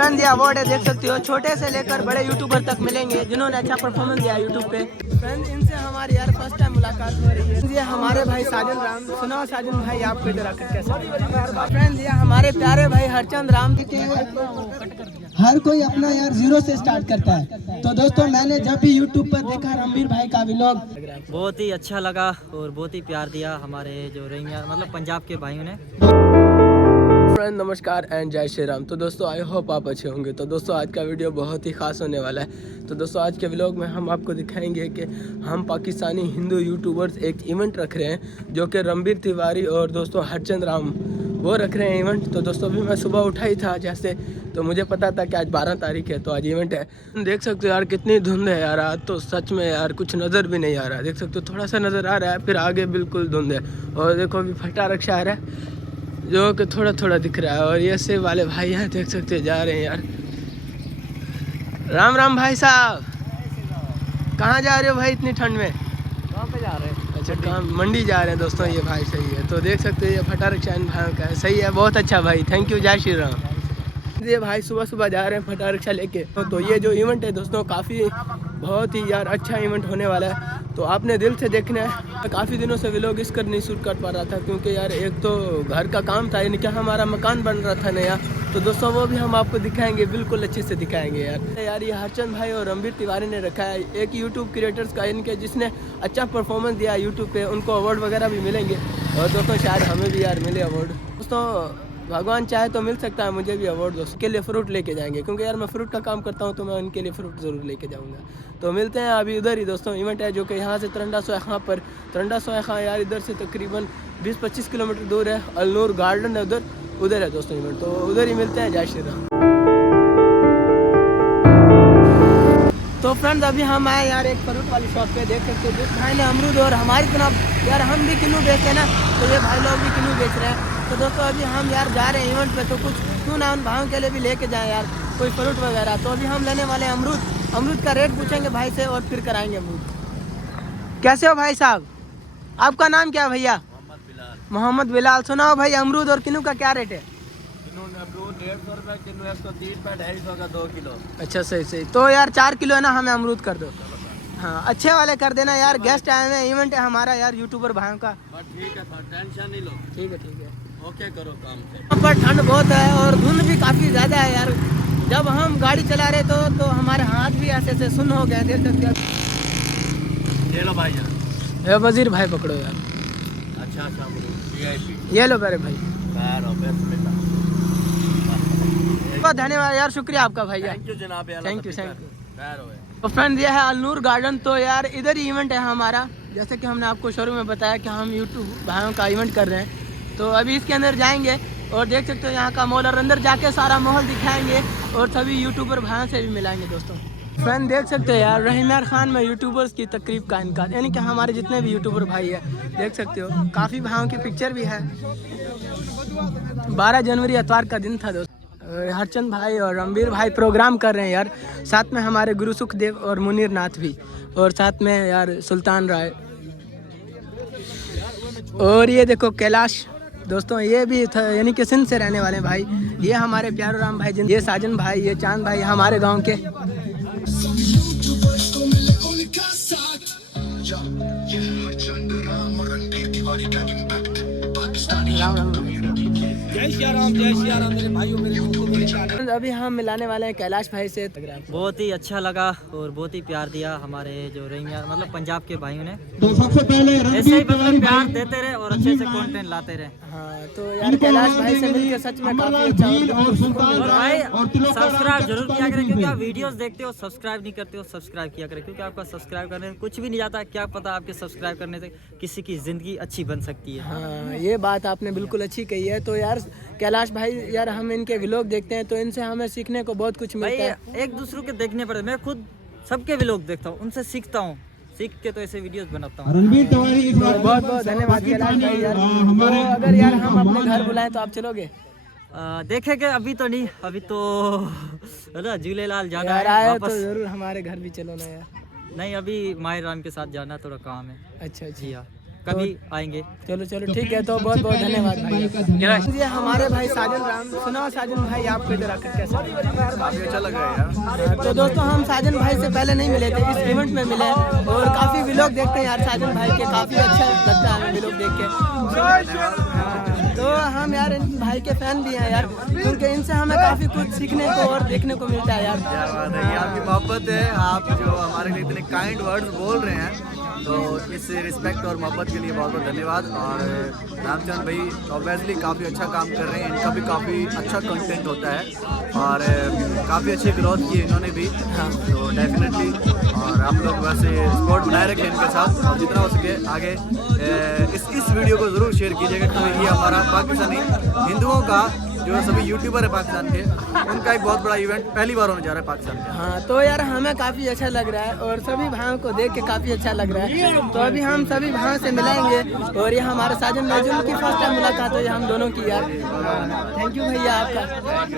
Friend ये award है, देख सकते हो, छोटे से लेकर बड़े यूट्यूबर तक मिलेंगे जिन्होंने अच्छा परफॉर्मेंस दिया यूट्यूब पे। फ्रेंड इनसे हमारी यार फर्स्ट टाइम मुलाकात हो रही है। ये हमारे भाई साजन राम, सुनाओ साजन भाई आपको इधर आकर कैसा? फ्रेंड ये हमारे प्यारे भाई हरचंद राम के हर कोई अपना यार जीरो से स्टार्ट करता है। तो दोस्तों मैंने जब भी यूट्यूब पर देखा रणबीर भाई का व्लॉग, बहुत ही अच्छा लगा और बहुत ही प्यार दिया हमारे जो रैंगर मतलब पंजाब के भाइयों ने। फ्रेंड नमस्कार एंड जय श्री राम। तो दोस्तों आई होप आप अच्छे होंगे। तो दोस्तों आज का वीडियो बहुत ही खास होने वाला है। तो दोस्तों आज के व्लॉग में हम आपको दिखाएंगे कि हम पाकिस्तानी हिंदू यूट्यूबर्स एक इवेंट रख रहे हैं जो कि रणबीर तिवारी और दोस्तों हरचंद राम वो रख रहे हैं इवेंट। तो दोस्तों अभी मैं सुबह उठा ही था जैसे, तो मुझे पता था कि आज 12 तारीख है तो आज इवेंट है। देख सकते हो यार कितनी धुंध है यार, आज तो सच में यार कुछ नज़र भी नहीं आ रहा है। देख सकते हो थोड़ा सा नज़र आ रहा है, फिर आगे बिल्कुल धुंध है। और देखो अभी फटा रक्षा आ रहा है जो कि थोड़ा थोड़ा दिख रहा है। और ये से वाले भाई हैं, देख सकते हैं जा रहे हैं यार। राम राम भाई साहब, कहाँ जा रहे हो भाई इतनी ठंड में? कहाँ पे जा रहे हैं? अच्छा कहाँ? मंडी जा रहे हैं दोस्तों। ये भाई सही है, तो देख सकते हैं ये फटा रक्षा इन भाइयों का है। सही है, बहुत अच्छा भाई, थैंक यू, जय श्री राम। ये भाई सुबह सुबह जा रहे हैं फटा रिक्शा लेके। तो ये जो इवेंट है दोस्तों काफ़ी बहुत ही यार अच्छा इवेंट होने वाला है। तो आपने दिल से देखना है। काफ़ी दिनों से व्लॉग इस कर नहीं शूट कर पा रहा था क्योंकि यार एक तो घर का काम था, यानी कि हमारा मकान बन रहा था नया। तो दोस्तों वो भी हम आपको दिखाएंगे, बिल्कुल अच्छे से दिखाएंगे यार। ये हरचंद भाई और रणबीर तिवारी ने रखा है एक यूट्यूब क्रिएटर्स का, यानी कि जिसने अच्छा परफॉर्मेंस दिया यूट्यूब पे, उनको अवार्ड वगैरह भी मिलेंगे। और दोस्तों शायद हमें भी यार मिले अवार्ड। दोस्तों भगवान चाहे तो मिल सकता है मुझे भी अवार्ड। दोस्तों के लिए फ्रूट लेके जाएंगे क्योंकि यार मैं फ्रूट का काम करता हूँ, तो मैं उनके लिए फ्रूट ज़रूर लेके जाऊँगा। तो मिलते हैं अभी उधर ही दोस्तों। इवेंट है जो कि यहाँ से तरंडा सोया पर, तरंडा सोया यार इधर से तकरीबन 20-25 किलोमीटर दूर है। अलनूर गार्डन है उधर है दोस्तों इवेंट। तो उधर ही मिलते हैं, जय श्री राम। तो फ्रेंड्स अभी हम आए यार एक फ्रूट वाली शॉप पे। देख सकते हो जिस भाई ने अमरूद, और हमारी तरफ यार हम भी किलो बेचते हैं ना, तो ये भाई लोग भी किलो बेच रहे हैं। तो दोस्तों अभी हम यार जा रहे हैं इवेंट पे, तो कुछ क्यों ना उन भाइयों के लिए भी लेके जाएं यार कोई फ्रूट वगैरह। तो अभी हम लेने वाले हैं अमरूद का रेट पूछेंगे भाई से और फिर कराएंगे अमरूद। कैसे हो भाई साहब? आपका नाम क्या है भैया? मोहम्मद बिलाल। सुनाओ भाई अमरूद और किलो का क्या रेट है? 150 रुपये किलो, 130 रुपये, 250 का 2 किलो। अच्छा सही। तो यार 4 किलो है ना, हमें अमरूद कर दो। हाँ अच्छे वाले कर देना यार, गेस्ट आए हैं, इवेंट है हमारा यार यूट्यूबर भाइयों का। ठीक है, टेंशन नहीं लो। ठीक है ओके करो काम से। यहाँ पर ठंड बहुत है और धुंध भी काफ़ी ज़्यादा है यार। जब हम गाड़ी चला रहे तो हमारे हाथ भी ऐसे सुन्न हो गए। देख सकते हो। ये लो भाई ये वजीर भाई पकड़ो यार। अच्छा VIP। ये लो मेरे भाई। बहुत धन्यवाद यार, शुक्रिया आपका भैया। थैंक यू जनाब, थैंक यू। तो फ्रेंड ये है अलनूर गार्डन। तो यार इधर ही इवेंट है हमारा, जैसे कि हमने आपको शुरू में बताया कि हम यूट्यूब भाइयों का इवेंट कर रहे हैं। तो अभी इसके अंदर जाएंगे और देख सकते हो यहाँ का मॉल, और अंदर जाके सारा माहौल दिखाएंगे और सभी यूट्यूबर भाइयों से भी मिलाएंगे दोस्तों। फ्रेंड देख सकते हो यार रहीम यार खान में यूट्यूबर्स की तकरीब का इनका, यानी कि हमारे जितने भी यूट्यूबर भाई है देख सकते हो, काफ़ी भाइयों की पिक्चर भी है। 12 जनवरी इतवार का दिन था दोस्तों। हरचंद भाई और रणबीर भाई प्रोग्राम कर रहे हैं यार, साथ में हमारे गुरु सुखदेव और मुनीर नाथ भी, और साथ में यार सुल्तान राय, और ये देखो कैलाश दोस्तों, ये भी यानी कि सिंध से रहने वाले भाई। ये हमारे प्यारो राम भाई, ये साजन भाई, ये चांद भाई हमारे गांव के। राम राम। जय श्री राम मेरे भाइयों मेरे दोस्तों। अभी हम मिलाने वाले हैं कैलाश भाई से। बहुत ही अच्छा लगा और बहुत ही प्यार दिया हमारे जो रैंगर मतलब पंजाब के भाइयों ने। तो सबसे पहले ऐसे ही मतलब प्यार देते रहे और अच्छे से कंटेंट लाते रहे। हाँ तो यार कैलाश भाई से मिलकर सच में काफी अच्छा। और भाई सब्सक्राइब जरूर किया करें, क्योंकि आप वीडियोस देखते हो सब्सक्राइब नहीं करते हो, सब्सक्राइब किया करें, क्योंकि आपका सब्सक्राइब करने से कुछ भी नहीं जाता। क्या पता आपके सब्सक्राइब करने से किसी की जिंदगी अच्छी बन सकती है। हाँ ये बात आपने बिल्कुल अच्छी कही है। तो यार कैलाश भाई यार हम इनके व्लॉग देखते हैं तो इनसे हमें सीखने को बहुत कुछ मिलता है। एक दूसरे के देखने पड़े, मैं खुद सबके व्लॉग देखता हूँ, उनसे सीखता हूँ, सीख के तो ऐसे वीडियोस बनाता हूँ। रणबीर तिवारी इस बार बहुत बहुत धन्यवाद कैलाश भाई यार। तो अगर यार हम अपने घर बुलाएं तो आप चलोगे? देखेंगे, अभी तो नहीं, अभी तो झूलेलाल जाना यार है आए वापस। तो जरूर हमारे घर भी चलो ना यार। नहीं, अभी माहिर राम के साथ जाना, थोड़ा काम है। अच्छा जी हाँ। कभी आएंगे। चलो चलो ठीक है, तो बहुत बहुत धन्यवाद भाई आपका। ये हमारे भाई साजन राम, सुनाओ साजन भाई आपको इधर आकर कैसा लगा? काफी अच्छा लग रहा है यार। तो दोस्तों हम साजन भाई से पहले नहीं मिले थे, इस इवेंट में मिले और काफ़ी व्लॉग देखते हैं यार साजन भाई के, काफ़ी अच्छा लगता है हमें व्लॉग देख के। तो हम यार इन भाई के फैन भी हैं यार, क्योंकि इनसे हमें काफ़ी कुछ सीखने को और देखने को मिलता है यार। क्या बात है, ये आपकी मोहब्बत है, आप जो हमारे लिए इतने काइंड वर्ड्स बोल रहे हैं, तो इस रिस्पेक्ट और मोहब्बत के लिए बहुत बहुत धन्यवाद। और रामचंद्र भाई ऑब्वियसली काफ़ी अच्छा काम कर रहे हैं, इनका भी काफ़ी अच्छा कंटेंट होता है और काफ़ी अच्छी ग्रोथ की इन्होंने भी, तो डेफिनेटली। और हम लोग वैसे सपोर्ट बनाए रखें इनके साथ, और जितना हो सके आगे इस वीडियो को ज़रूर शेयर कीजिएगा, क्योंकि ये हमारा पाकिस्तानी हिंदुओं का जो सभी यूट्यूबर है पाकिस्तान के, उनका एक बहुत बड़ा इवेंट पहली बार होने जा रहा है पाकिस्तान में। हाँ तो यार हमें काफ़ी अच्छा लग रहा है और सभी भाइयों को देख के काफ़ी अच्छा लग रहा है। तो अभी हम सभी भाइयों से मिलाएंगे और ये हमारे साजन भाई की फर्स्ट टाइम मुलाकात हुई हम दोनों की यार। थैंक यू भैया आपका।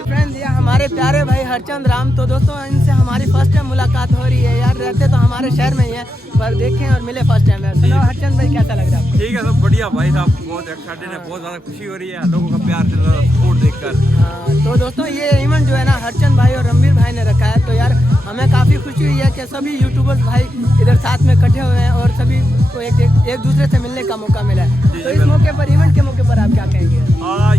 फ्रेंड्स ये हमारे प्यारे भाई हरचंद राम, तो दोस्तों इनसे हमारी फर्स्ट टाइम मुलाकात हो रही है यार, रहते तो हमारे शहर में ही है पर देखें और मिले फर्स्ट टाइम है। सुनो हरचंद भाई कैसा लग रहा है? ठीक है, सब बढ़िया भाई साहब, बहुत एक्साइटेड है, बहुत ज़्यादा खुशी हो रही है लोगों का प्यार सपोर्ट देखकर। हाँ तो दोस्तों ये इवेंट जो है ना हरचंद भाई और रणवीर भाई ने रखा है, तो यार हमें काफ़ी खुशी हुई है कि सभी यूट्यूबर्स भाई इधर साथ में इकट्ठे हुए हैं और सभी को एक दूसरे से मिलने का मौका मिला है। तो इस मौके पर, इवेंट के मौके पर आप क्या कहेंगे?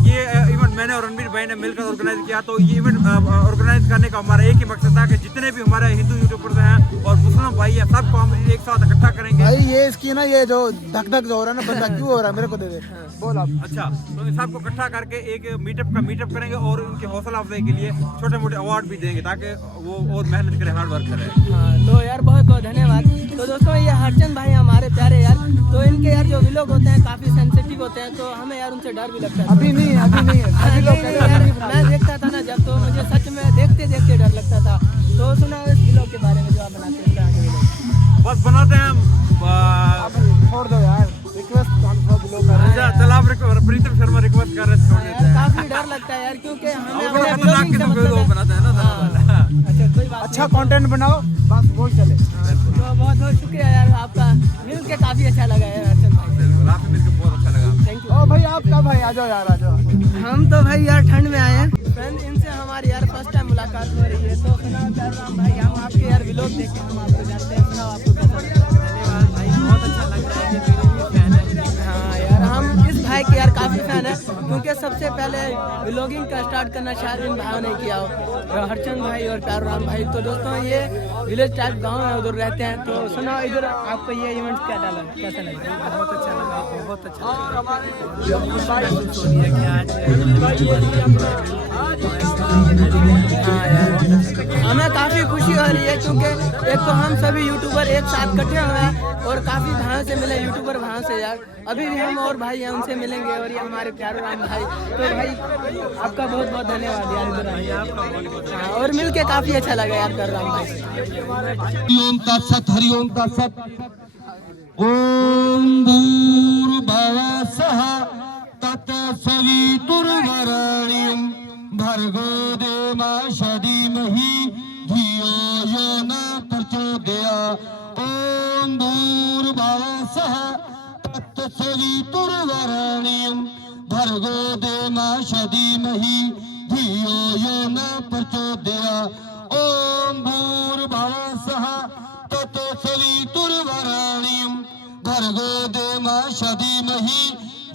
ये इवेंट मैंने और रणवीर भाई ने मिलकर ऑर्गेनाइज किया, तो ये इवेंट ऑर्गेनाइज करने का हमारा एक ही मकसद था कि जितने भी हमारे हिंदू यूट्यूबर्स हैं और मुस्लिम भाई हैं, सबको हम एक साथ इकट्ठा करेंगे। भाई ये इसकी ना ये जो धक धक जो हो रहा है ना, बंदा क्यों हो रहा है, मेरे को दे दे बोल आप। अच्छा, तो इन सबको इकट्ठा करके एक मीटअप करेंगे और उनके हौसला अफजाई के लिए छोटे मोटे अवार्ड भी देंगे, ताकि वो और मेहनत करें, हार्ड वर्क करें। हाँ तो यार बहुत बहुत धन्यवाद। तो दोस्तों ये हरचंद भाई हमारे प्यारे यार, तो इनके यार जो व्लॉग होते हैं काफ़ी सेंसिटिव होते हैं, तो हमें यार उनसे डर भी लगता है। अभी नहीं अभी लोग कहते हैं यार मैं देखता था ना जब, तो मुझे सच में देखते देखते डर लगता था। तो सुनाओ इस व्लॉग के बारे में जो आप बनाते हैं, आगे व्लॉग बस बनाते हैं हम, छोड़ दो यार, रिक्वेस्ट लोग कर रहे हैं। चल आप प्रीतम शर्मा रिक्वेस्ट कर रहे थे, छोड़ देते हैं। काफ़ी डर लगता है यार, क्योंकि हमें बड़ा अपने खतरनाक vlogging से किस्म के मतलब लोग है। बनाते हैं ना हाँ, अच्छा कोई बात अच्छा कंटेंट बनाओ, बस वो चले। तो बहुत बहुत शुक्रिया यार आपका, मिल के काफ़ी अच्छा लगा यार हरचंद भाई। बिल्कुल, आपसे मिलकर बहुत अच्छा लगा। Thank you. ओ भाई आप कब भाई आ जाओ यार, आ जाओ। हम तो भाई यार ठंड में आए हैं फ्रेंड, इनसे हमारी यार फर्स्ट टाइम मुलाकात हो रही है। तो सुना प्यार राम भाई, हम आपके यार व्लॉग देख के हम आपको जानते हैं, सुनाओ आपको कैसा लग रहा है? धन्यवाद भाई, बहुत अच्छा लग रहा है कि मेरे भी फैन है। हाँ यार हम इस भाई के यार काफ़ी फैन है, क्योंकि सबसे पहले व्लॉगिंग का स्टार्ट करना शायद इन भाइयों ने किया हो, हरचंद भाई और प्यार राम भाई। तो दोस्तों ये विलेज टाइप गाँव है, उधर रहते हैं। तो सुना इधर आपको ये इवेंट क्या डाला, कैसा लगा? बहुत अच्छा लगा, बहुत अच्छा लगा। हाँ यार हमें काफ़ी खुशी हो रही है, क्योंकि एक तो हम सभी यूट्यूबर एक साथ इकट्ठे हुए हैं और काफ़ी भाइयों से मिले, यूट्यूबर भाइयों से यार। अभी भी हम और भाई हैं उनसे मिलेंगे, और ये हमारे प्यारे राम भाई। तो भाई आपका बहुत बहुत धन्यवाद यार इधर आने। हाँ, और मिल के काफ़ी अच्छा लगा यार प्यारे राम भाई। हरिओम तत्सत, हरिओम तत्सत। ओम भूर्भुवः स्वः तत्सवितुर्वरेण्यं भर्गो देवस्य धीमहि धियो यो न प्रचोदयात्। ओम भूर्भुवः स्वः तत्सवितुर्वरेण्यं भर्गो देवस्य धीमहि धियो यो न प्रचोदयात्। ओम भूर्भुवः स्वः तत्सवितुर्वरेण्यं भर्गो देवस्य धीमहि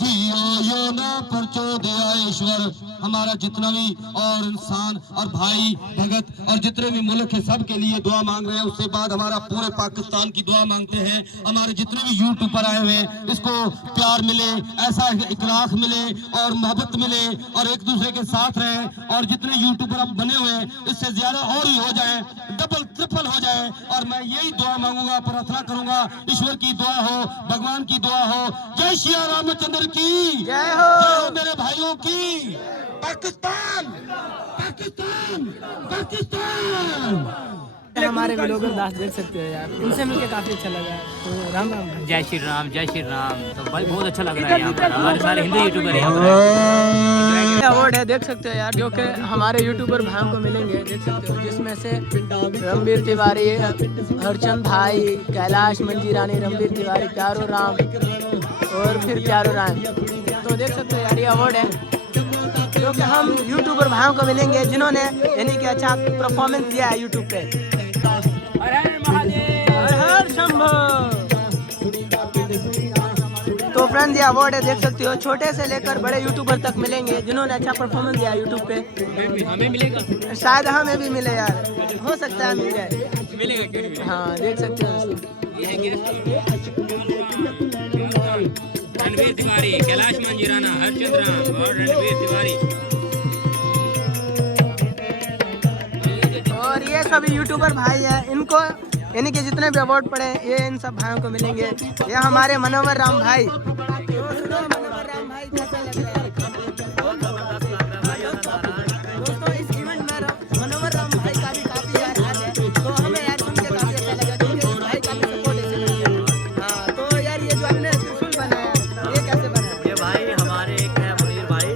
धियो यो न प्रचोदयात्। ईश्वर हमारा जितना भी और इंसान और भाई भगत और जितने भी मुल्क है सब के लिए दुआ मांग रहे हैं। उसके बाद हमारा पूरे पाकिस्तान की दुआ मांगते हैं। हमारे जितने भी यूट्यूबर आए हुए हैं, इसको प्यार मिले, ऐसा इकरार मिले और मोहब्बत मिले और एक दूसरे के साथ रहे। और जितने यूट्यूबर अब बने हुए हैं, इससे ज्यादा और ही हो जाए, डबल ट्रिपल हो जाए। और मैं यही दुआ मांगूंगा, प्रार्थना करूंगा, ईश्वर की दुआ हो, भगवान की दुआ हो। जय श्री रामचंद्र की जय हो, मेरे भाइयों की। पाकिस्तान पाकिस्तान पाकिस्तान। हमारे व्लॉगर दास देख सकते हो यार, इनसे मिलके काफ़ी अच्छा लगा। तो राम राम भाई। जय श्री राम, जय श्री राम। तो भाई बहुत अच्छा लग रहा है यहाँ पर, हमारे सारे हिंदू यूट्यूबर हैं यहाँ पर। अवार्ड है देख सकते हो यार, जो कि हमारे यूट्यूबर भाइयों को मिलेंगे, देख सकते हो, जिसमें से रणवीर तिवारी, हरचंद भाई, कैलाश मंजीरानी, रणवीर तिवारी, प्यारो राम, और फिर प्यारो राम। तो देख सकते हो यार ये अवार्ड है जो कि हम यूट्यूबर भाइयों को मिलेंगे जिन्होंने यानी कि अच्छा परफॉर्मेंस दिया है यूट्यूब पे। हर हर महादेव, हर हर शंभो। तो फ्रेंड्स ये अवार्ड है, देख सकते हो छोटे से लेकर बड़े यूट्यूबर तक मिलेंगे जिन्होंने अच्छा परफॉर्मेंस दिया है यूट्यूब पे। हमें मिलेगा शायद, हमें भी मिले यार, हो सकता है मिल जाए, मिलेगा। हाँ देख सकते हो रणवीर तिवारी, कैलाश मंजीराना, हरचंद राम और रणवीर तिवारी। और ये सभी यूट्यूबर भाई हैं, इनको यानी कि जितने भी अवार्ड पड़े ये इन सब भाइयों को मिलेंगे। ये हमारे मनोवर राम भाई। मनोवर राम भाई कैसा लग रहा है दोस्तों? इस इवेंट में मनोवर राम भाई का भी काफी यार हाथ है, तो हमें यार सुन के काफी अच्छा लगा क्योंकि इस भाई का भी सपोर्ट ऐसे मिलता है। हाँ तो यार ये जो आपने त्रिशूल बनाया ये कैसे बनाया? ये भाई हमारे एक है मुनीर भाई,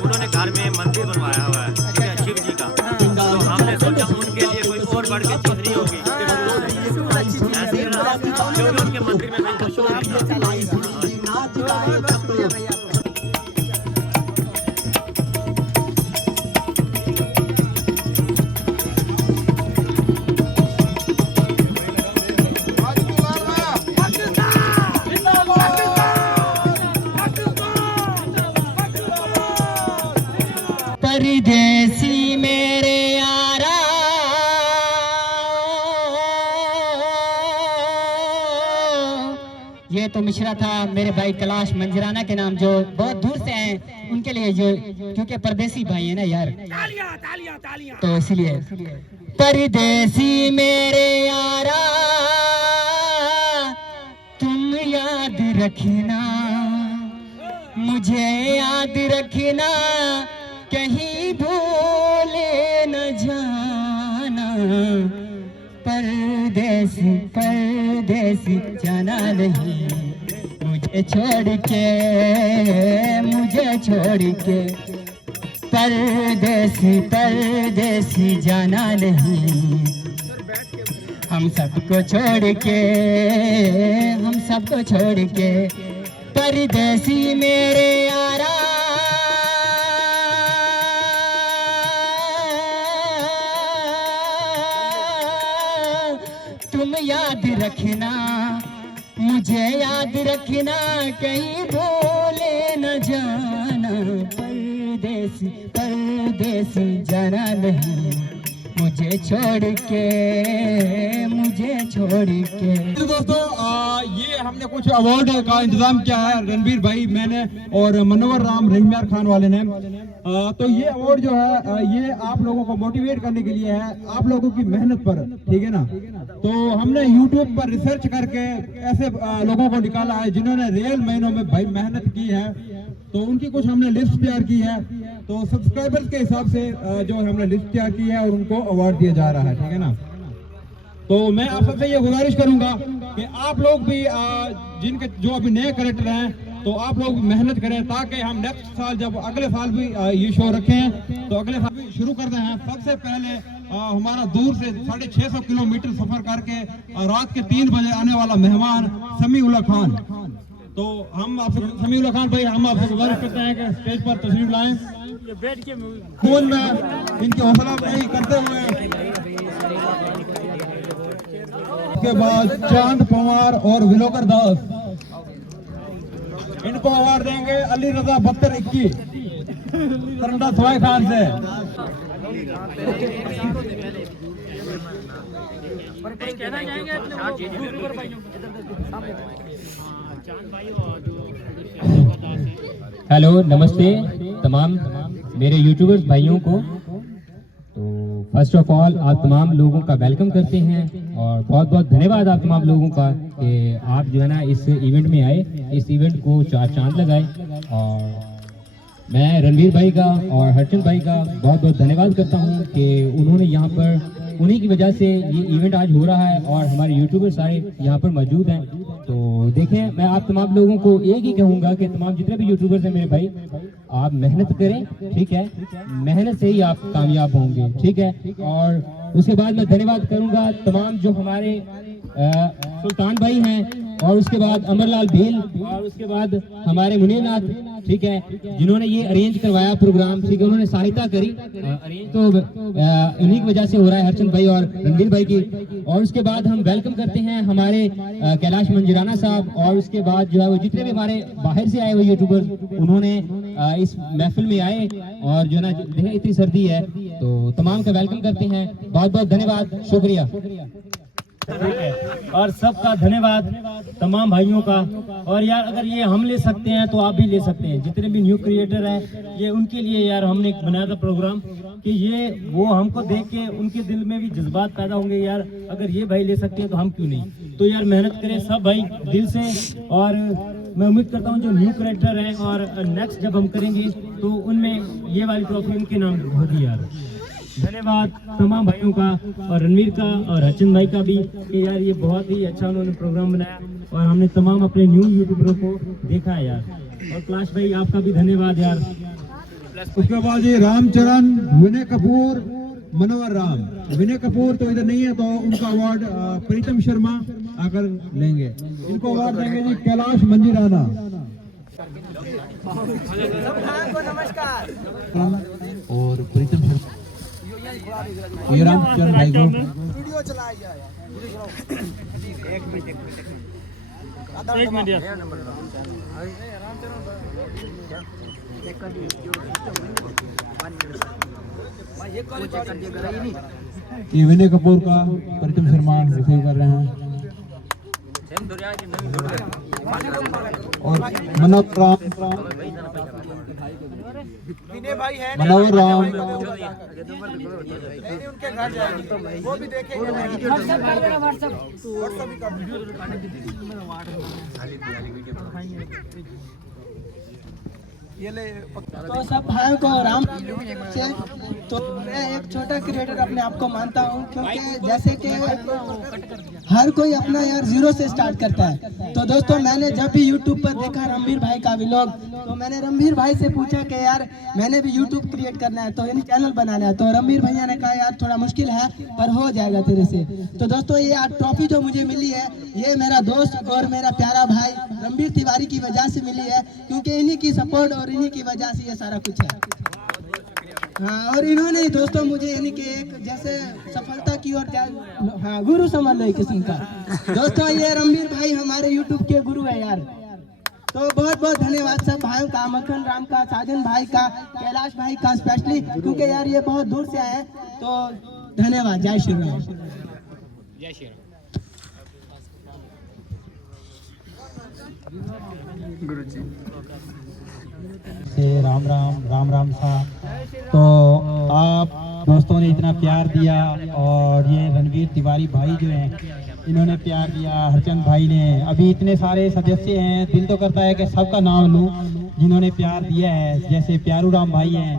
उन्होंने घर में मंदिर बनवाया हुआ है, ठीक है, शिव जी का। तो हमने सोचा उनके लिए कोई और बढ़ के चीज नहीं होगी, ऐसे ही ना, क्योंकि उनके मंदिर में मैं त्रिशूल परदेसी मेरे यारा ये तो मिश्रा था मेरे भाई कैलाश मंजराना के नाम, जो बहुत दूर से हैं उनके लिए, जो क्योंकि परदेसी भाई है ना यार, तो इसलिए परदेसी मेरे यारा तुम याद रखना, मुझे याद रखना, कहीं भूले न जाना, परदेसी परदेसी जाना नहीं, मुझे छोड़ के, मुझे छोड़ के, परदेसी परदेसी जाना नहीं, हम सबको छोड़ के, हम सबको छोड़ के, परदेसी मेरे यारा तुम याद रखना, मुझे याद रखना, कहीं भूले न जाना, परदेसी परदेसी जाना नहीं, मुझे छोड़ के, मुझे छोड़ के। तो दोस्तों ये हमने कुछ अवार्ड का इंतजाम किया है, रणवीर भाई, मैंने और मनोवर राम रहीमयार खान वाले ने। तो ये अवार्ड जो है ये आप लोगों को मोटिवेट करने के लिए है, आप लोगों की मेहनत पर, ठीक है ना। तो हमने YouTube पर रिसर्च करके ऐसे लोगों को निकाला है जिन्होंने रियल महीनों में भाई मेहनत की है, तो उनकी कुछ हमने लिस्ट तैयार की है। तो सब्सक्राइबर्स के हिसाब से जो हमने लिस्ट तैयार की है और उनको अवार्ड दिया जा रहा है, ठीक है ना। तो मैं आप सबसे ये गुजारिश करूंगा कि आप लोग भी जिनके जो अभी नए करेक्टर हैं, तो आप लोग मेहनत करें ताकि हम नेक्स्ट साल जब अगले साल भी ये शो रखें तो अगले साल भी शुरू करते हैं। सबसे पहले हमारा दूर से 650 किलोमीटर सफर करके रात के 3 बजे आने वाला मेहमान समीउल्लाह खान। तो हम आपसे समीउल्लाह खान भाई, हम आपसे गुजारिश करते हैं कि स्टेज पर तशरीफ लाएं, खून में इनकी हौसला अफजाई करते हुए। उसके बाद चांद पवार और विलोकर दास, इनको अवार्ड देंगे अली रजा बत्तर 21 करंडा सवाई खान से। हेलो, नमस्ते तमाम मेरे यूट्यूबर्स भाइयों को। तो फर्स्ट ऑफ ऑल आप तमाम लोगों का वेलकम करते हैं और बहुत बहुत धन्यवाद आप तमाम लोगों का कि आप जो है ना इस इवेंट में आए, इस इवेंट को 4 चांद लगाए। और मैं रणवीर भाई का और हरचंद भाई का बहुत बहुत धन्यवाद करता हूं कि उन्होंने यहाँ पर, उन्हीं की वजह से ये इवेंट आज हो रहा है और हमारे यूट्यूबर सारे यहाँ पर मौजूद हैं। तो देखें, मैं आप तमाम लोगों को एक ही कहूँगा कि तमाम जितने भी यूट्यूबर्स हैं मेरे भाई, आप मेहनत करें, ठीक है, मेहनत से ही आप कामयाब होंगे, ठीक है। और उसके बाद मैं धन्यवाद करूँगा तमाम जो हमारे सुल्तान भाई हैं, और उसके बाद अमरलाल भील, और उसके बाद हमारे मुनीर नाथ, ठीक है, जिन्होंने ये अरेंज करवाया प्रोग्राम, ठीक है, उन्होंने सहायता करी। अरेंज तो उन्हीं की वजह से हो रहा है, हरचंद भाई और रणवीर भाई की। और उसके बाद हम वेलकम करते हैं हमारे कैलाश मंजीराना साहब, और उसके बाद जो है वो जितने भी हमारे बाहर से आए हुए यूट्यूबर उन्होंने इस महफिल में आए, और जो है ना देखें इतनी सर्दी है तो तमाम का वेलकम करते हैं। बहुत बहुत धन्यवाद, शुक्रिया। ठीक है, और सबका धन्यवाद तमाम भाइयों का। और यार अगर ये हम ले सकते हैं तो आप भी ले सकते हैं, जितने भी न्यू क्रिएटर हैं, ये उनके लिए यार हमने एक बनाया था प्रोग्राम कि ये वो हमको देख के उनके दिल में भी जज्बात पैदा होंगे, यार अगर ये भाई ले सकते हैं तो हम क्यों नहीं। तो यार मेहनत करें सब भाई दिल से, और मैं उम्मीद करता हूँ जो न्यू क्रिएटर हैं और नेक्स्ट जब हम करेंगे तो उनमें ये वाली ट्रॉफी उनके नाम होगी यार। धन्यवाद तमाम भाइयों का, और रणवीर का और हरचंद भाई का भी, कि यार ये बहुत ही अच्छा उन्होंने प्रोग्राम बनाया, और हमने तमाम अपने न्यू यूट्यूबरों को देखा है यार। और कैलाश भाई आपका भी धन्यवाद यार। उसके बाद ये रामचरण, विनय कपूर, मनोहर राम। विनय कपूर तो इधर नहीं है, तो उनका अवार्ड प्रीतम शर्मा आकर लेंगे। इनको अवार्ड देंगे जी कैलाश मंजीराना नमस्कार। और प्रीतम शर्मा, ये रामचरण भाई को वीडियो चलाया गया है। एक मिनट ये विनय कपूर का प्रीतम शर्मा रिसीव कर रहे हैं, और मनोहर राम, विनय भाई है मनोहर राम, उनके घर जाएंगे वो भी देखेंगे। तो सब भाइयों को राम से, तो मैं एक छोटा क्रिएटर अपने आप को मानता हूँ, क्योंकि जैसे कि हर कोई अपना यार जीरो से स्टार्ट करता है। तो दोस्तों मैंने जब भी यूट्यूब पर देखा रणवीर भाई का व्लॉग, तो मैंने रणवीर भाई से पूछा कि यार मैंने भी यूट्यूब क्रिएट करना है, तो यानी चैनल बनाना है। तो रणवीर भैया ने कहा यार थोड़ा मुश्किल है पर हो जाएगा तेरे से। तो दोस्तों ये आज ट्रॉफी जो मुझे मिली है, ये मेरा दोस्त और मेरा प्यारा भाई रणवीर तिवारी की वजह से मिली है, क्योंकि इन्हीं की सपोर्ट और इन्हीं की वजह से ये सारा कुछ है। हाँ, और इन्होंने दोस्तों मुझे यानी कि एक जैसे सफलता की ओर, हाँ, गुरु समझ लो एक किस्म का। दोस्तों ये रणवीर भाई हमारे यूट्यूब के गुरु है यार। तो बहुत बहुत धन्यवाद सब भाइयों का, मक्खन राम का, साजन भाई का, कैलाश भाई का स्पेशली, क्योंकि यार ये बहुत दूर से आए हैं। तो धन्यवाद। जय श्री राम। जय श्री राम। राम राम राम राम सा। तो आप दोस्तों ने इतना प्यार दिया, और ये रणवीर तिवारी भाई जो हैं इन्होंने प्यार दिया, हरचंद भाई ने, अभी इतने सारे सदस्य हैं, दिल तो करता है कि सबका नाम लूं जिन्होंने प्यार दिया है। जैसे प्यारू राम भाई हैं,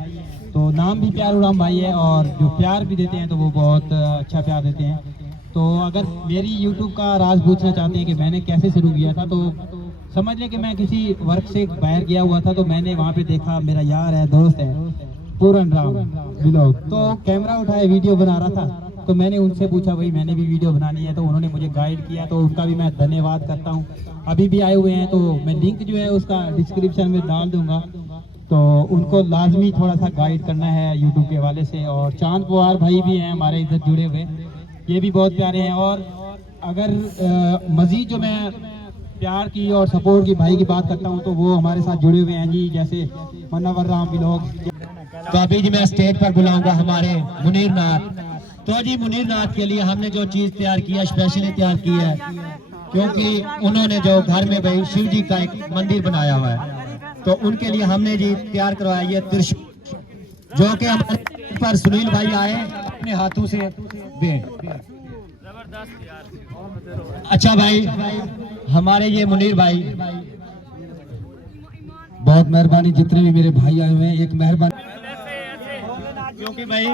तो नाम भी प्यारू राम भाई है, और जो प्यार भी देते हैं तो वो बहुत अच्छा प्यार देते हैं। तो अगर मेरी यूट्यूब का राज पूछना चाहते हैं कि मैंने कैसे शुरू किया था, तो समझ लें कि मैं किसी वर्क से बाहर गया हुआ था, तो मैंने वहाँ पे देखा मेरा यार है, दोस्त है पूरन राम व्लॉग, तो कैमरा उठाए वीडियो बना रहा था। तो मैंने उनसे पूछा भाई मैंने भी वीडियो बनानी है, तो उन्होंने मुझे गाइड किया, तो उनका भी मैं धन्यवाद करता हूँ। अभी भी आए हुए हैं, तो मैं लिंक जो है उसका डिस्क्रिप्शन में डाल दूंगा, तो उनको लाजमी थोड़ा सा गाइड करना है यूट्यूब के हवाले से। और चांद पवार भाई भी हैं हमारे इधर जुड़े हुए, ये भी बहुत प्यारे हैं। और अगर मजीद जो मैं प्यार की और सपोर्ट की भाई की बात करता हूँ, तो वो हमारे साथ जुड़े हुए हैं जी, जैसे मनोहर राम व्लॉग। तो अभी जी मैं स्टेज पर बुलाऊंगा हमारे मुनीर नाथ। तो जी मुनीर नाथ के लिए हमने जो चीज तैयार की है, स्पेशली तैयार की है, क्योंकि उन्होंने जो घर में भाई शिव जी का एक मंदिर बनाया हुआ है, तो उनके लिए हमने जी तैयार करवाया ये त्रिशूल, जो कि हमारे पर सुनील भाई आए अपने हाथों से दे। अच्छा भाई हमारे ये मुनीर भाई, बहुत मेहरबानी, जितने भी मेरे भाई आए हुए हैं, एक मेहरबानी, क्योंकि भाई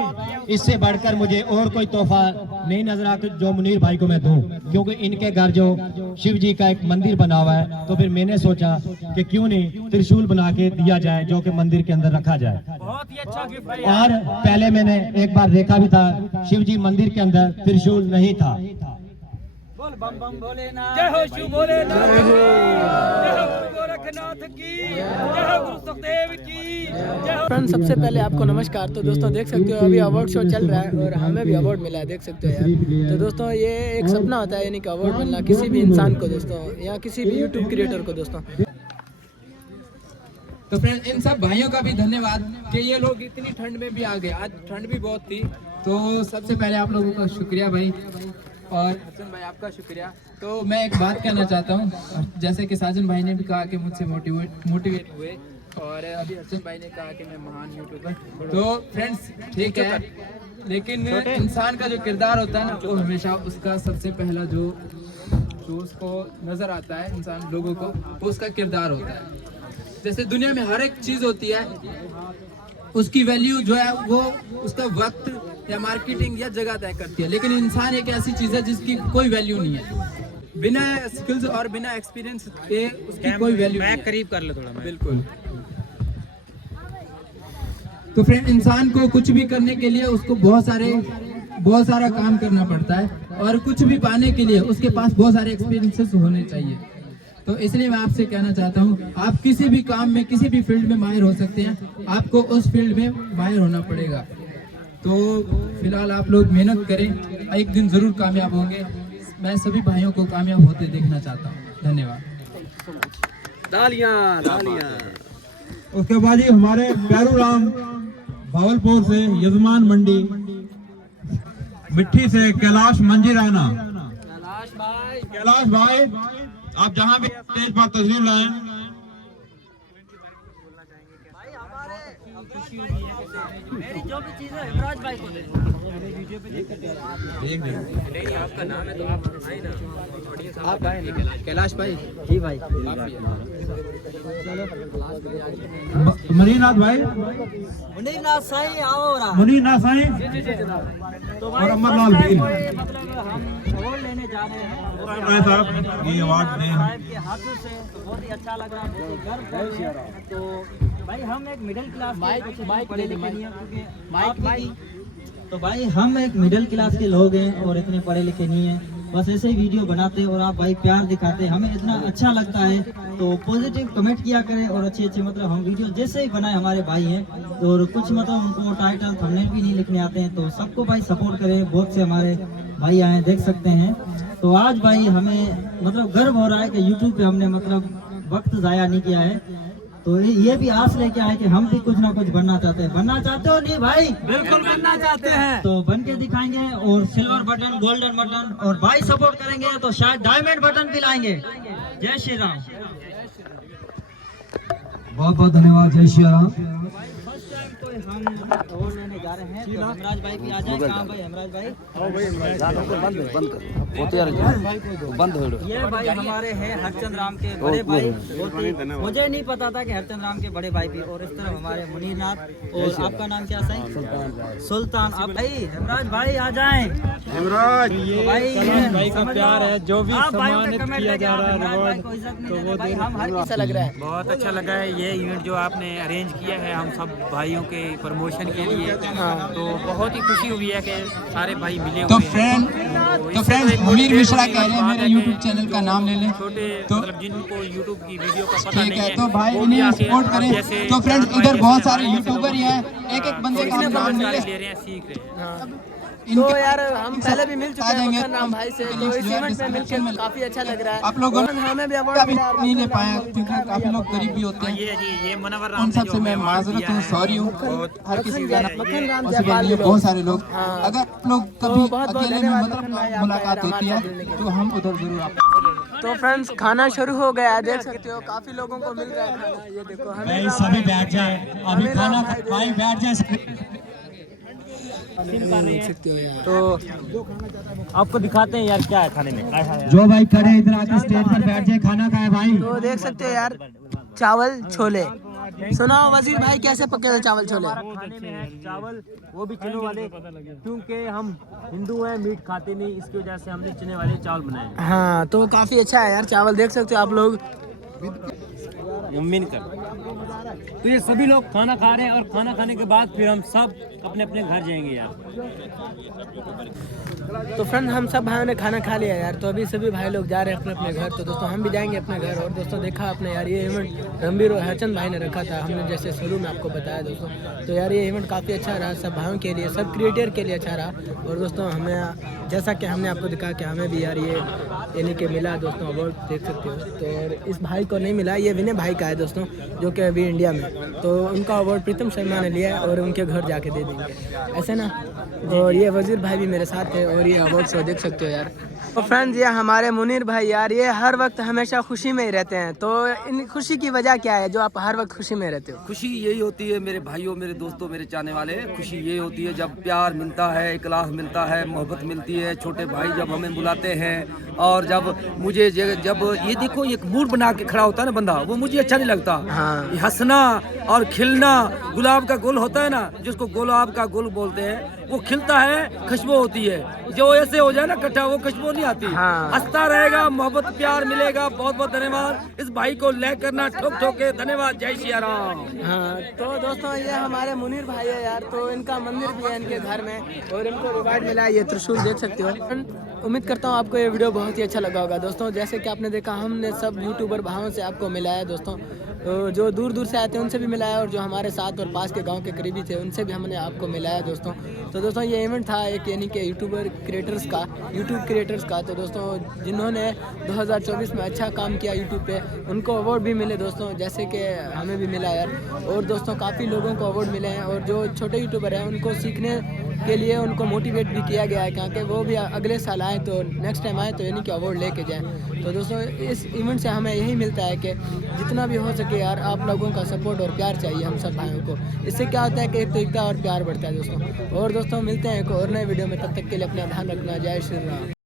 इससे बढ़कर मुझे और कोई तोहफा नहीं नजर आता जो मुनीर भाई को मैं दूं, क्योंकि इनके घर जो शिव जी का एक मंदिर बना हुआ है, तो फिर मैंने सोचा कि क्यों नहीं त्रिशूल बना के दिया जाए जो कि मंदिर के अंदर रखा जाए। बहुत ही अच्छा गिफ्ट है। और पहले मैंने एक बार देखा भी था शिव जी मंदिर के अंदर त्रिशूल नहीं था, बोल बम बम भोलेनाथ, जय हो शिव भोलेनाथ की, जय हो गुरु गोरखनाथ की, जय हो गुरु सुखदेव की, जय हो। फ्रेंड्स सबसे पहले आपको नमस्कार। तो दोस्तों देख सकते हो अभी अवार्ड शो चल रहा है और हमें भी अवार्ड मिला है, देख सकते हो यार। तो दोस्तों ये एक सपना होता है यानी कि अवार्ड मिलना किसी भी इंसान को दोस्तों, या किसी भी यूट्यूब क्रिएटर को दोस्तों। तो फ्रेंड इन सब भाइयों का भी धन्यवाद कि ये लोग इतनी ठंड में भी आ गए। आज ठंड भी बहुत थी, तो सबसे पहले आप लोगों का शुक्रिया भाई, और हसन भाई आपका शुक्रिया। तो मैं एक बात कहना चाहता हूँ, जैसे कि साजन भाई ने भी कहा कि मुझसे मोटिवेट हुए, और अभी हसन भाई ने कहा कि मैं महान यूट्यूबर। तो फ्रेंड्स ठीक है, लेकिन इंसान का जो किरदार होता है ना, वो हमेशा उसका सबसे पहला जो उसको नज़र आता है इंसान लोगों को, वो उसका किरदार होता है। जैसे दुनिया में हर एक चीज़ होती है, उसकी वैल्यू जो है वो उसका वक्त या मार्केटिंग या जगह तय करती है, लेकिन इंसान एक ऐसी चीज़ है जिसकी कोई वैल्यू नहीं है। बिना स्किल्स और बिना एक्सपीरियंस के उसकी कोई वैल्यू नहीं है। करीब कर ले थोड़ा, बिल्कुल। तो फ्रेंड इंसान को कुछ भी करने के लिए उसको बहुत सारा काम करना पड़ता है, और कुछ भी पाने के लिए उसके पास बहुत सारे एक्सपीरियंसेस होने चाहिए। तो इसलिए मैं आपसे कहना चाहता हूँ, आप किसी भी काम में किसी भी फील्ड में माहिर हो सकते हैं, आपको उस फील्ड में माहिर होना पड़ेगा। तो फिलहाल आप लोग मेहनत करें, एक दिन जरूर कामयाब होंगे। मैं सभी भाइयों को कामयाब होते देखना चाहता हूँ। धन्यवाद। तालियां। उसके बाद ही हमारे प्यारूराम भावलपुर से, यजमान मंडी मिट्टी से कैलाश मंजीराना। कैलाश भाई आप जहाँ भी स्टेज पर तशरीफ लाएं। मेरी जो भी चीज़ है हेमराज भाई को दे। आपका नाम है तो आप आए ना, आप आए ना। कैलाश भाई जी भाई, मनीनाथ भाई, मुनीनाथ साईं आओ रहा, मनीनाथ साईं तो और अमरलाल भील। मतलब हम अवार्ड लेने जा रहे हैं साहब ये अवार्ड साहब के हाथों से, तो बहुत ही अच्छा लग रहा है, बहुत ही गर्व कर रहे हैं। तो भाई हम एक मिडिल क्लास के पढ़े लिखे नहीं हैं, क्योंकि तो भाई हम एक मिडिल क्लास के लोग हैं और इतने पढ़े लिखे नहीं हैं, बस ऐसे ही वीडियो बनाते हैं और आप भाई प्यार दिखाते हैं, हमें इतना अच्छा लगता है। तो पॉजिटिव कमेंट किया करें, और अच्छे मतलब हम वीडियो जैसे ही बनाए हमारे भाई हैं, और कुछ मतलब उनको टाइटल थंबनेल भी नहीं लिखने आते हैं, तो सबको भाई सपोर्ट करें। बहुत से हमारे भाई आए देख सकते हैं। तो आज भाई हमें मतलब गर्व हो रहा है कि यूट्यूब पे हमने मतलब वक्त ज़ाया नहीं किया है। तो ये भी आस लेके आए कि हम भी कुछ ना कुछ बनना चाहते हैं। बनना चाहते हो नहीं भाई? बिल्कुल बनना चाहते हैं। तो बन के दिखाएंगे, और सिल्वर बटन, गोल्डन बटन, और भाई सपोर्ट करेंगे तो शायद डायमंड बटन भी लाएंगे। जय श्री राम। बहुत बहुत धन्यवाद। जय श्री राम। हम अवार्ड लेने जा रहे हैं, तो हेमराज भाई भी आ जाए। कहाँ भाई हेमराज भाई? ये भाई हमारे हैं हरचंद राम के बड़े भाई। मुझे नहीं पता था कि हरचंद राम के बड़े भाई भी, और इस तरफ हमारे मुनीरनाथ। और आपका नाम क्या है? सुल्तान। आप भाई हेमराज भाई आ जाएं। हेमराज भाई का प्यार है, जो भी सम्मानित किया जा रहा है तो वो भाई हम हर कैसा लग रहा है? बहुत अच्छा लगा है ये इवेंट जो आपने अरेंज किया है हम सब भाइयों के प्रमोशन के लिए। तो बहुत ही खुशी हुई है कि सारे भाई मिले तो हुए हैं। फ्रेंड मुनीर मिश्रा कह रहे हैं मेरे यूट्यूब चैनल का नाम ले लें। छोटे तो मतलब जिनको यूट्यूब की वीडियो का पता ठीक नहीं है, है, तो भाई वो भी इन्हें आके सपोर्ट करें। जैसे तो फ्रेंड्स भाई इधर जैसे बहुत सारे भाई यूट्यूबर ही हैं, एक बंदे का नाम ले जानकारी लें। ले रहे हैं, सीख रहे हैं। तो यार हम पहले भी मिल चुके हैं मक्खन राम भाई से, तो इस इवेंट में मिलकर काफी अच्छा लग रहा है। आप लोगों और हमें भी अवार्ड कभी मिला, नहीं ले पाया क्योंकि काफी लोग गरीब भी होते हैं। ये मनोवर राम उन ने सब जो से मैं हमें माजरत दिया हूँ, है, सॉरी हूँ। हर किसी मक्खन राम उसके जयपाल लिए बहुत सारे लोग, हाँ। अगर आप लोग तो कभी बहुत बहुत अकेले में धन्यवाद मतलब मक्खन भाई, आपका मुलाकात यार होती है हमारे साथ जुड़ने के तो हम उधर जरूर आप। तो फ्रेंड्स खाना शुरू हो गया है, देख सकते हो काफी लोगों को मिल रहा है खाना। ये देखो हमें सभी बैठ जाए, अभी खाना भाई बैठ जाए। देख सकते हो यार। तो आपको दिखाते हैं यार क्या है खाने में। जो भाई खड़े इधर आके स्टेज पर बैठ जाए, खाना खाए भाई। तो देख सकते हो यार चावल छोले। सुनाओ वजीर भाई कैसे पके हुए चावल छोले? खाने में है चावल, वो भी चने वाले, क्योंकि हम हिंदू हैं, मीट खाते नहीं, इसकी वजह से हमने चने वाले चावल बनाए। हाँ तो काफी अच्छा है यार चावल, देख सकते हो आप लोग। तो ये सभी लोग खाना खा रहे हैं, और खाना खाने के बाद फिर हम सब अपने अपने घर जाएंगे यार। तो फ्रेंड हम सब भाइयों ने खाना खा लिया यार, तो अभी सभी भाई लोग जा रहे हैं अपने अपने घर। तो दोस्तों हम भी जाएंगे अपने घर। और दोस्तों देखा आपने यार ये इवेंट रणबीर और हरचंद भाई ने रखा था, हमने जैसे शुरू में आपको बताया दोस्तों। तो यार ये इवेंट काफ़ी अच्छा रहा सब भाइयों के लिए, सब क्रिएटर के लिए अच्छा रहा। और दोस्तों हमें जैसा कि हमने आपको दिखा कि हमें भी यार ये यानी कि मिला दोस्तों अवार्ड, देख सकते हो। तो और इस भाई को नहीं मिला, ये विनय भाई का है दोस्तों, जो कि अभी इंडिया में। तो उनका अवार्ड प्रीतम शर्मा ने लिया है और उनके घर जाके दे देंगे, ऐसे ना। और ये वजीर भाई भी मेरे साथ है और ये अवार्ड शो देख सकते हो यार। तो फ्रेंड्स ये हमारे मुनीर भाई यार, ये हर वक्त हमेशा खुशी में ही रहते हैं। तो इन खुशी की वजह क्या है जो आप हर वक्त खुशी में रहते हो? खुशी यही होती है मेरे भाइयों, मेरे दोस्तों, मेरे चाहने वाले, खुशी ये होती है जब प्यार मिलता है, इखलास मिलता है, मोहब्बत मिलती है। छोटे भाई जब हमें बुलाते हैं और जब मुझे जब ये देखो एक मूड बना के खड़ा होता है ना बंदा, वो मुझे अच्छा नहीं लगता। हाँ। ये हंसना और खिलना, गुलाब का गुल होता है ना, जिसको गुलाब का गुल बोलते हैं, वो खिलता है, खुशबू होती है। जो ऐसे हो जाए ना इकट्ठा, वो खुशबू नहीं आती। हाँ। हंसता रहेगा, मोहब्बत प्यार मिलेगा। बहुत बहुत धन्यवाद इस भाई को ले करना ठोक ठोक के, धन्यवाद। जय श्री राम। हाँ तो दोस्तों ये हमारे मुनीर भाई है यार, तो इनका मंदिर भी है इनके घर में और इनको रिवार्ड मिला है, ये त्रिशूल देख सकते हो। उम्मीद करता हूँ आपको ये वीडियो बहुत ही अच्छा लगा होगा दोस्तों। जैसे कि आपने देखा हमने सब यूट्यूबर भाइयों से आपको मिलाया दोस्तों, तो जो दूर दूर से आए थे उनसे भी मिलाया और जो हमारे साथ और पास के गांव के करीबी थे उनसे भी हमने आपको मिलाया दोस्तों। तो दोस्तों ये इवेंट था एक यानी कि यूट्यूब क्रिएटर्स का। तो दोस्तों जिन्होंने 2024 में अच्छा काम किया यूट्यूब पे, उनको अवार्ड भी मिले दोस्तों, जैसे कि हमें भी मिला यार। और दोस्तों काफ़ी लोगों को अवार्ड मिले हैं और जो छोटे यूट्यूबर हैं उनको सीखने के लिए उनको मोटिवेट भी किया गया है क्योंकि वो भी अगले साल आए तो नेक्स्ट टाइम आए तो यानी कि अवार्ड लेके जाएं। तो दोस्तों इस इवेंट से हमें यही मिलता है कि जितना भी हो सके यार आप लोगों का सपोर्ट और प्यार चाहिए हम सब भाइयों को। इससे क्या होता है कि एक तो एकता और प्यार बढ़ता है दोस्तों। और दोस्तों मिलते हैं एक और नए वीडियो में, तब तक के लिए अपना ध्यान रखना। जय श्री राम।